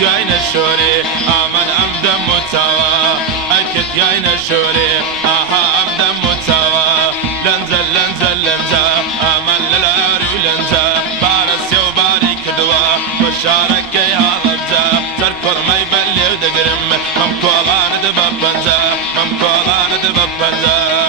جاينا الشوري آمن أمدم متساوى أكد جاينا الشوري آها أمدم متساوى لنزل لنزل لنزا آمن للعاري ولنزا بارس يوباري كدوا وشارك يا لبزا سركور ما يبلي ودقرم ممكولان دبابنزا ممكولان دبابنزا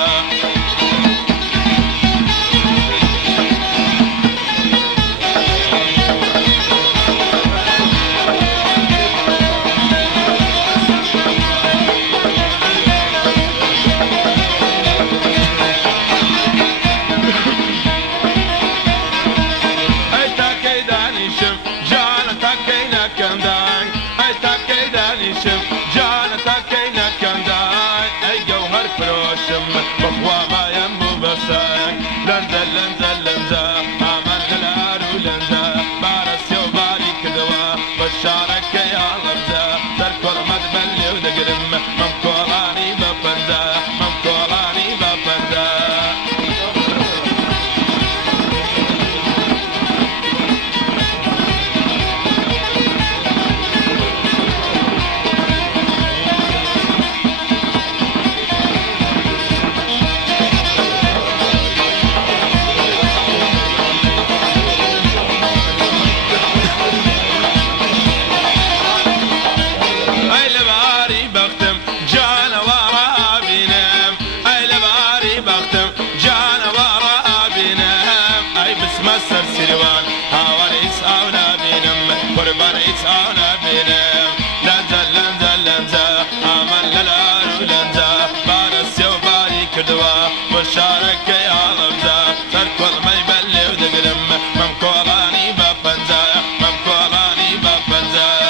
بخوا ما ينبو بساك لنزل لنزل لنزا آمن للعارو لنزا بارس يوباري كدوا بشارك يا لبزا تركور مدبلي ودقرم ممكولاني بفنزا ممكولاني بفنزا مصر سيروان هاوريس أونا بينم قربانيس أونا بينم لنزل لنزل لنزا آمن للعارو لنزا بارس يوباري كدوا مشارك يا لبزا سركول ما يبلي ودقرم ممكولاني بفنزا ممكولاني بفنزا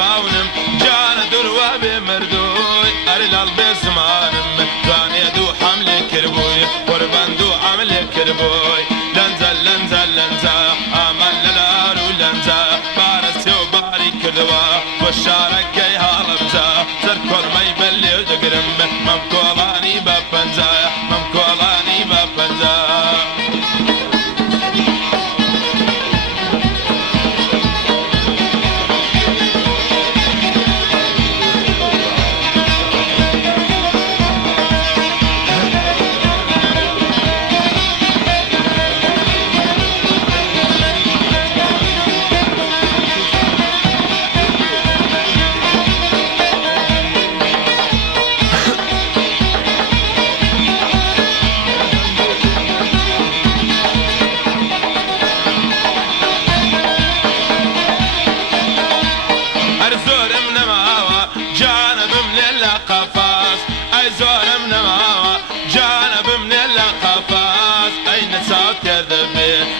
خاونم جانا دروا بمردوي أرلال بزمانم كان يدو حمل كربوي قربان دو عمل كربوي لنزل لنزل لنزا آمن للعارو لنزا بارس يوباري كردوا وشارك يا لبزا سركور ما يبلي ودقرم ممكولاني بفنزا ممكولاني بفنزا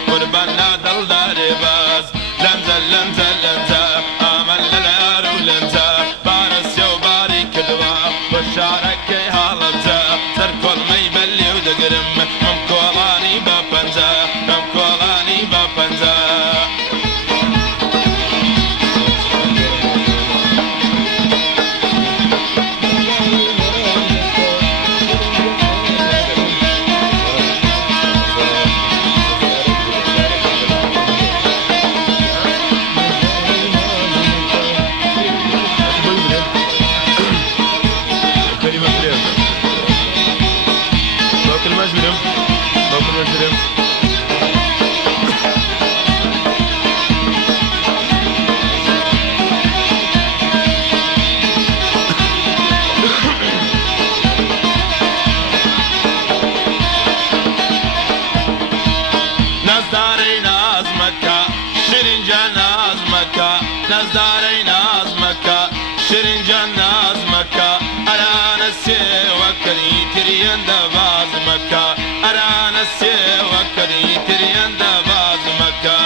قربنا ضل داري باز لنزل لنزل لنزا آمن للعارو لنزا بارس يوباري كدوا وشارك يا لبزا سركول ما يبلي ودقرم ممكولاني بفنزا ممكولاني بفنزا نزاري ناز مكة شرنجان ناز مكة أرانا السي وكري تريان دباز مكة أرانا السي وكري تريان دباز مكة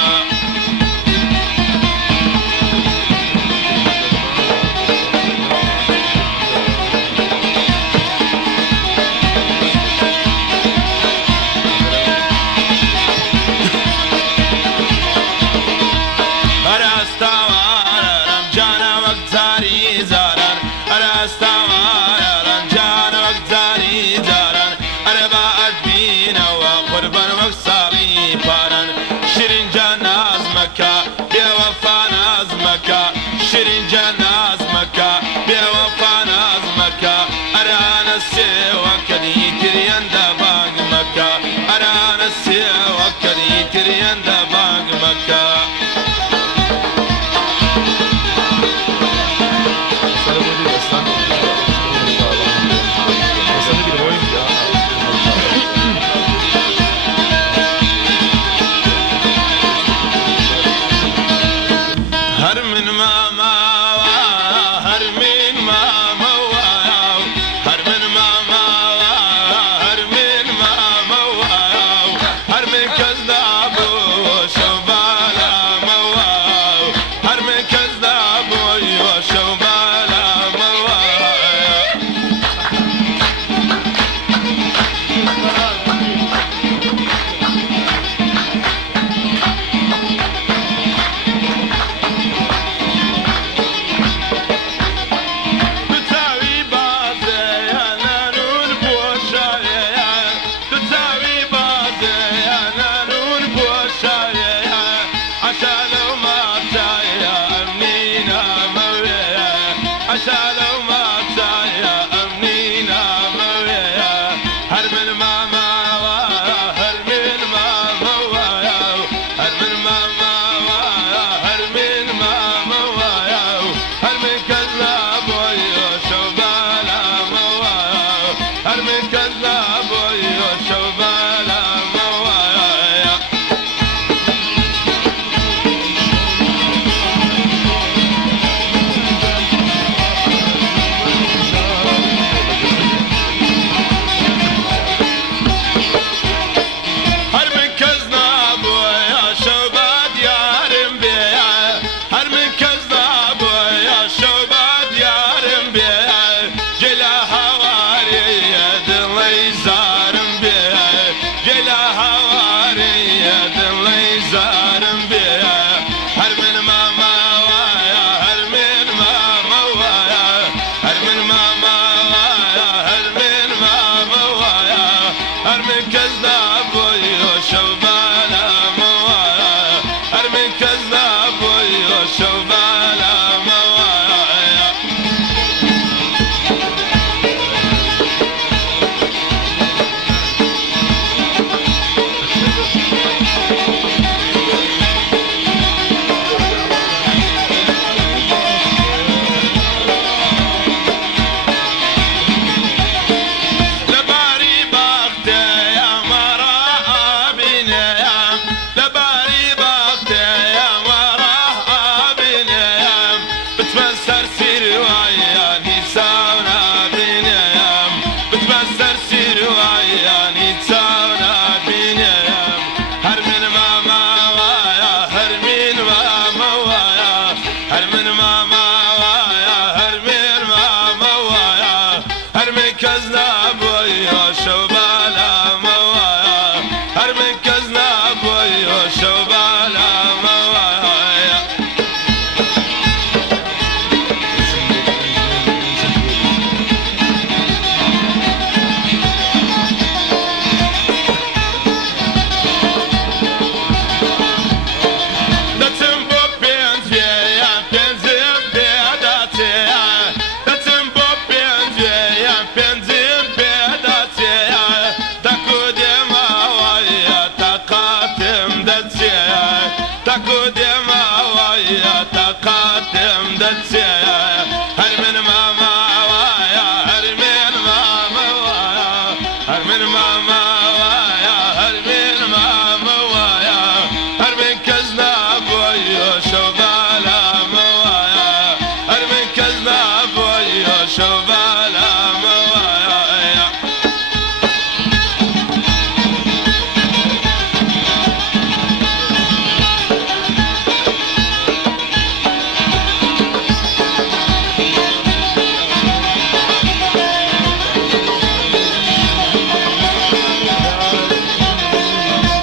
شيرين جناز مكة بوفا ناز مكة أرانا السوى كدي تريان دباغ مكة أرانا السوى كدي تريان دباغ مكة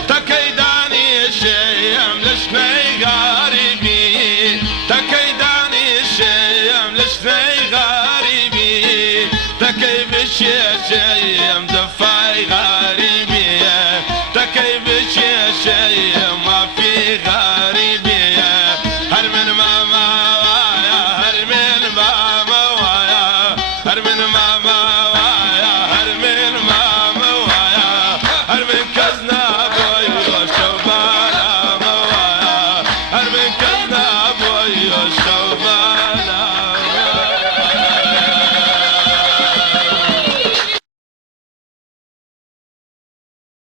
تكيداني شيم لشني غاربي هر من ماما وايا هر من ماما وايا هر من كزنا بوي وشوبانا وايا هر من كزنا